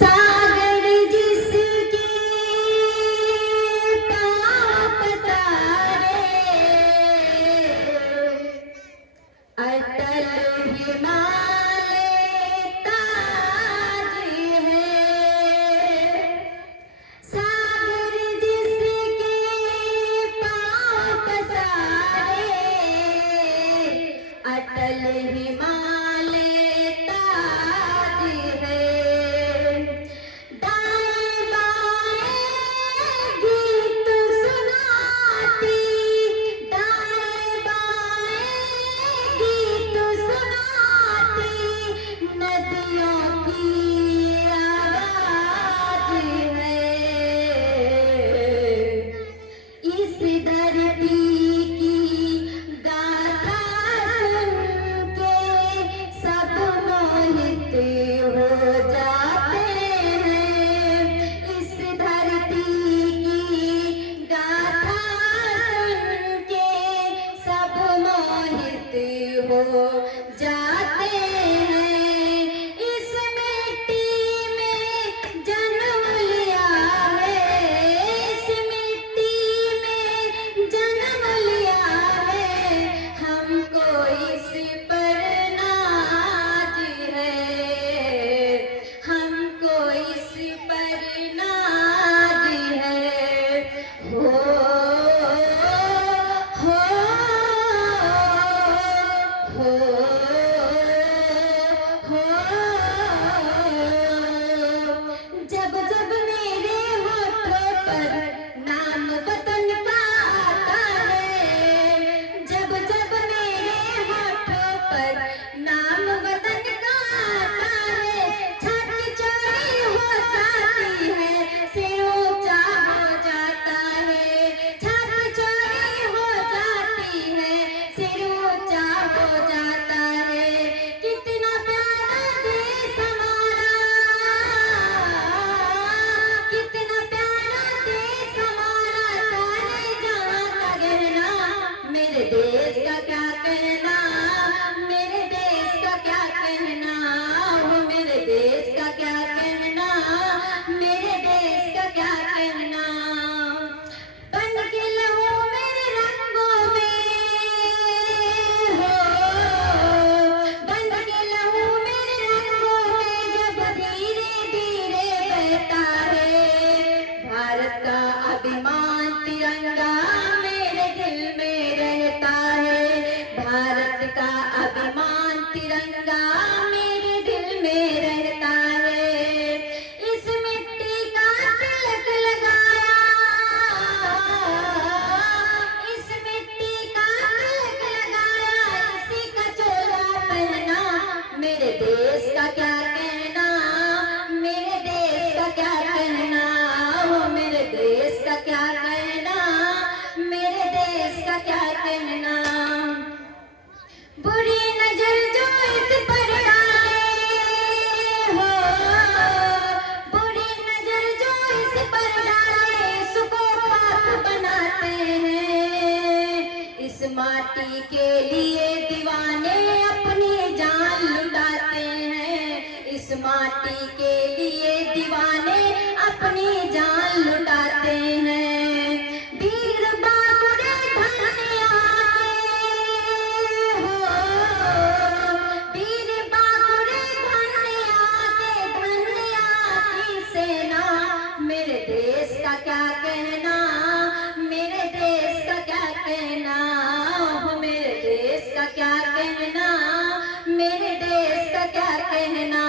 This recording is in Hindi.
सागर जिसके पाप तारे, अटल हिमालय ताज है। सागर जिसके पाप सारे, अटल हिमालय ताज है। दाएं बाएं गीत सुनाती, दाएं बाएं गीत सुनाती नदियों की आवाज है। इस धरती की गाथा सुन के सब मोहित हो जाते हैं। इस धरती की गाथा सुन के सब मोहित हो जाते हैं। इस मिट्टी में जन्म लिया है, इस मिट्टी में जन्म लिया है, हमको इस पर नाज है, हमको इस पर नाज है। हो हो हो हो। जब जब मेरे होठों पर नाम वतन का आता है, जब जब मेरे होठों पर नाम वतन का आता है, छाती चौड़ी हो जाती है, सिर ऊंचा हो जाता है। छाती चौड़ी हो जाती है, सिर ऊंचा हो जाता है। कितना प्यारा देश हमारा, कितना प्यारा देश हमारा, सारे जहां का गहना। मेरे देश का क्या कहना, मेरे देश का क्या कहना, हो मेरे देश का क्या कहना, मेरे देश का क्या कहना। बन के लहू मेरे रंगों में हो, बन के लहू मेरे रंगों में जब धीरे धीरे बहता है। भारत का अभिमान तिरंगा मेरे दिल में रहता है, भारत का अभिमान तिरंगा मेरे दिल में रहता है। इस मिट्टी का तिलक लगाया, इस मिट्टी का तिलक लगाया, इसी का चोला पहना। मेरे देश का क्या कहना, मेरे देश का क्या कहना, हो मेरे देश का क्या कहना, मेरे देश का क्या कहना। बुरी नजर जो इस पर डाले हो, बुरी नजर जो इस पर डाले, इसको पाप बनाते हैं। इस माटी के लिए दीवाने अपनी जान लुटाते हैं, इस माटी के लिए दीवाने अपनी जान लुटाते हैं। वीर बाबुरे धन्या के हो, वीर बाबुरे धन्या के, धन्या की सेना। मेरे देश का क्या कहना, मेरे देश का क्या कहना, हो मेरे देश का क्या कहना, मेरे देश का क्या कहना।